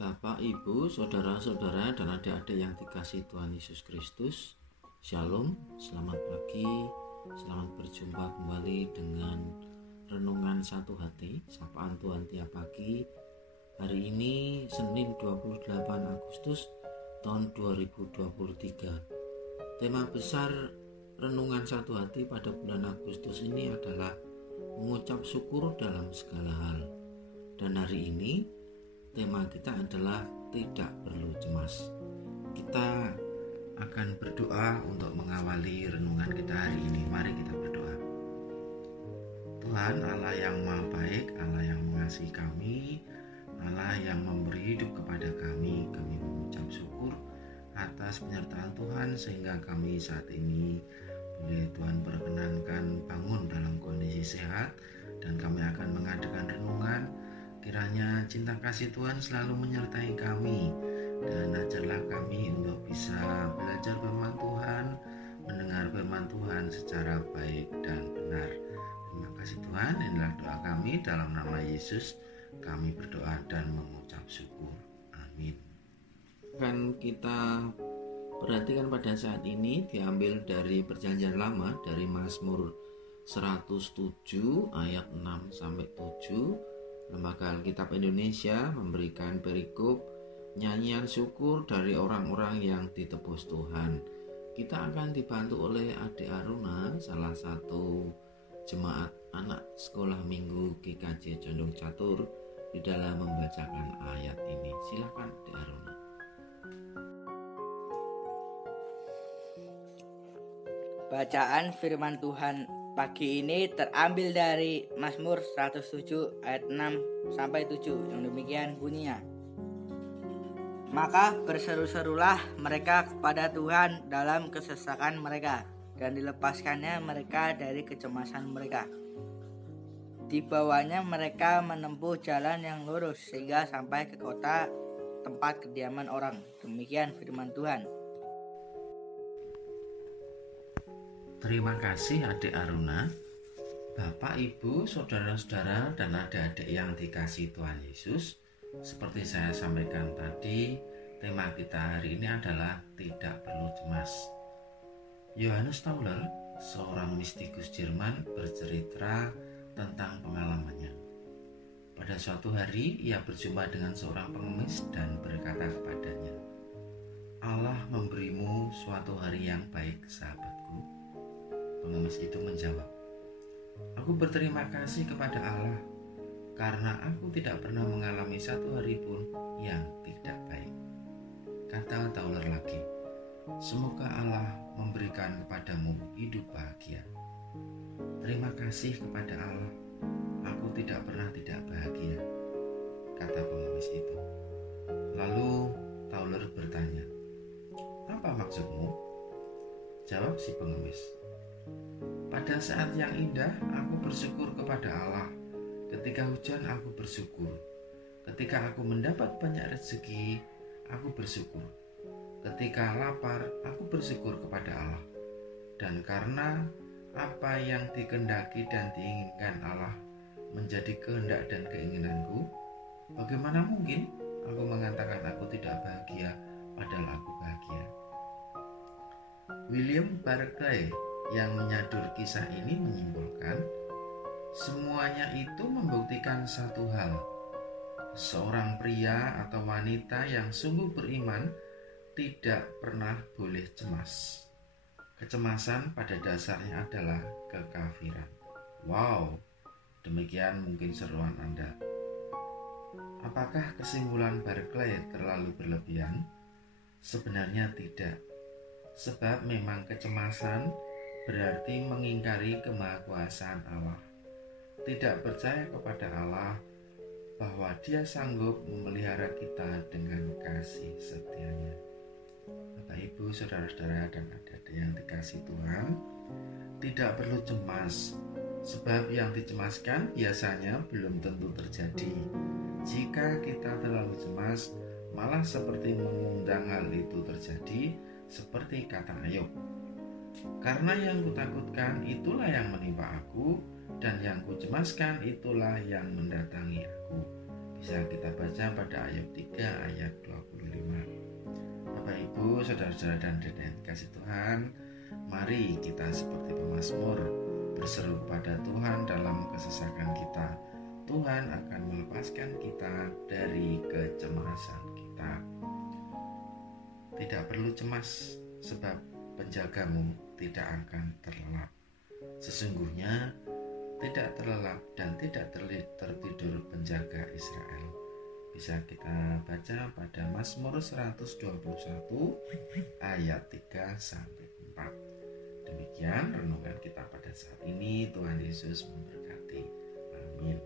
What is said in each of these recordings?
Bapak, Ibu, saudara-saudara, dan adik-adik yang dikasihi Tuhan Yesus Kristus, Shalom, selamat pagi, selamat berjumpa kembali dengan Renungan Satu Hati, Sapaan Tuhan tiap pagi. Hari ini Senin 28 Agustus tahun 2023. Tema besar Renungan Satu Hati pada bulan Agustus ini adalah mengucap syukur dalam segala hal. Dan hari ini tema kita adalah tidak perlu cemas. Kita akan berdoa untuk mengawali renungan kita hari ini. Mari kita berdoa. Tuhan Allah yang maha baik, Allah yang mengasihi kami, Allah yang memberi hidup kepada kami mengucap syukur atas penyertaan Tuhan sehingga kami saat ini boleh Tuhan perkenankan bangun dalam kondisi sehat, dan kami akan mengadakan renungan. Kiranya cinta kasih Tuhan selalu menyertai kami, dan ajarlah kami untuk bisa belajar firman Tuhan, mendengar firman Tuhan secara baik dan benar. Terima kasih Tuhan, inilah doa kami dalam nama Yesus. Kami berdoa dan mengucap syukur. Amin. Akan kita perhatikan pada saat ini diambil dari Perjanjian Lama, dari Mazmur 107 ayat 6 sampai 7. Lembaga Alkitab Indonesia memberikan perikop nyanyian syukur dari orang-orang yang ditebus Tuhan. Kita akan dibantu oleh Adik Aruna, salah satu jemaat anak sekolah minggu GKJ Condong Catur, di dalam membacakan ayat ini. Silakan Adik Aruna. Bacaan firman Tuhan pagi ini terambil dari Mazmur 107 ayat 6 sampai 7 yang demikian bunyinya. Maka berseru-serulah mereka kepada Tuhan dalam kesesakan mereka, dan dilepaskannya mereka dari kecemasan mereka. Dibawanya mereka menempuh jalan yang lurus sehingga sampai ke kota tempat kediaman orang. Demikian firman Tuhan. Terima kasih Adik Aruna. Bapak, Ibu, saudara-saudara, dan adik-adik yang dikasihi Tuhan Yesus, seperti saya sampaikan tadi, tema kita hari ini adalah tidak perlu cemas. Johannes Tauler, seorang mistikus Jerman, bercerita tentang pengalamannya. Pada suatu hari ia berjumpa dengan seorang pengemis dan berkata kepadanya, "Allah memberimu suatu hari yang baik, sahabatku." Pengemis itu menjawab, "Aku berterima kasih kepada Allah karena aku tidak pernah mengalami satu hari pun yang tidak baik." Kata Tauler lagi, "Semoga Allah memberikan kepadamu hidup bahagia." "Terima kasih kepada Allah, aku tidak pernah tidak bahagia," kata pengemis itu. Lalu Tauler bertanya, "Apa maksudmu?" Jawab si pengemis, "Pada saat yang indah aku bersyukur kepada Allah. Ketika hujan aku bersyukur. Ketika aku mendapat banyak rezeki aku bersyukur. Ketika lapar aku bersyukur kepada Allah. Dan karena apa yang dikehendaki dan diinginkan Allah menjadi kehendak dan keinginanku, bagaimana mungkin aku mengatakan aku tidak bahagia padahal aku bahagia?" William Barclay yang menyadur kisah ini menyimpulkan, semuanya itu membuktikan satu hal. Seorang pria atau wanita yang sungguh beriman tidak pernah boleh cemas. Kecemasan pada dasarnya adalah kekafiran. Wow, demikian mungkin seruan Anda. Apakah kesimpulan Barclay terlalu berlebihan? Sebenarnya tidak. Sebab memang kecemasan berarti mengingkari kemahakuasaan Allah. Tidak percaya kepada Allah bahwa Dia sanggup memelihara kita dengan kasih setianya. Bapak, Ibu, saudara-saudara, dan adik-adik yang dikasihi Tuhan, tidak perlu cemas, sebab yang dicemaskan biasanya belum tentu terjadi. Jika kita terlalu cemas, malah seperti mengundang hal itu terjadi, seperti kata Ayub, "Karena yang kutakutkan itulah yang menimpa aku, dan yang kucemaskan itulah yang mendatangi aku." Bisa kita baca pada ayat 3 ayat 25. Bapak Ibu, saudara-saudara dan hadirin yang dikasihi Tuhan, mari kita seperti pemazmur berseru kepada Tuhan dalam kesesakan kita. Tuhan akan melepaskan kita dari kecemasan kita. Tidak perlu cemas, sebab penjagamu tidak akan terlelap. Sesungguhnya tidak terlelap dan tidak tertidur penjaga Israel. Bisa kita baca pada Mazmur 121 ayat 3 sampai 4. Demikian renungan kita pada saat ini. Tuhan Yesus memberkati. Amin.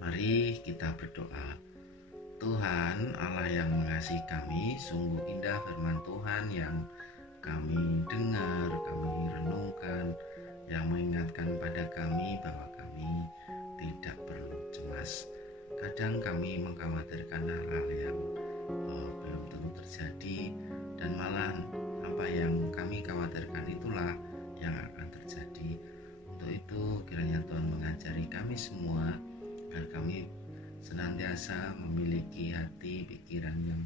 Mari kita berdoa. Tuhan Allah yang mengasihi kami, sungguh indah firman Tuhan yang kami dengar, kami renungkan, yang mengingatkan pada kami bahwa kami tidak perlu cemas. Kadang kami mengkhawatirkan hal-hal yang belum tentu terjadi, dan malah apa yang kami khawatirkan itulah yang akan terjadi. Untuk itu kiranya Tuhan mengajari kami semua agar kami senantiasa memiliki hati pikiran yang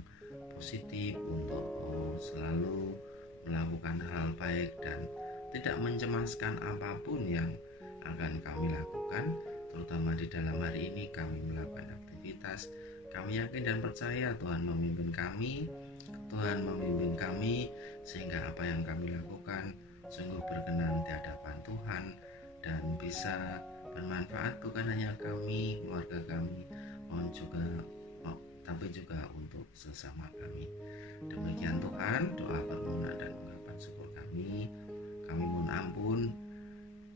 positif untuk selalu melakukan hal baik dan tidak mencemaskan apapun yang akan kami lakukan, terutama di dalam hari ini kami melakukan aktivitas. Kami yakin dan percaya Tuhan memimpin kami, sehingga apa yang kami lakukan sungguh berkenan di hadapan Tuhan dan bisa bermanfaat bukan hanya kami, keluarga kami, tapi juga untuk sesama kami. Demikian Tuhan, doa permohonan dan ungkapan syukur kami. Kami mohon ampun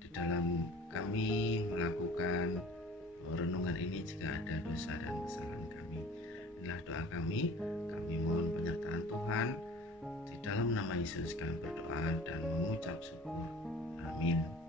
di dalam kami melakukan renungan ini jika ada dosa dan kesalahan kami. Inilah doa kami mohon penyertaan Tuhan. Di dalam nama Yesus kami berdoa dan mengucap syukur. Amin.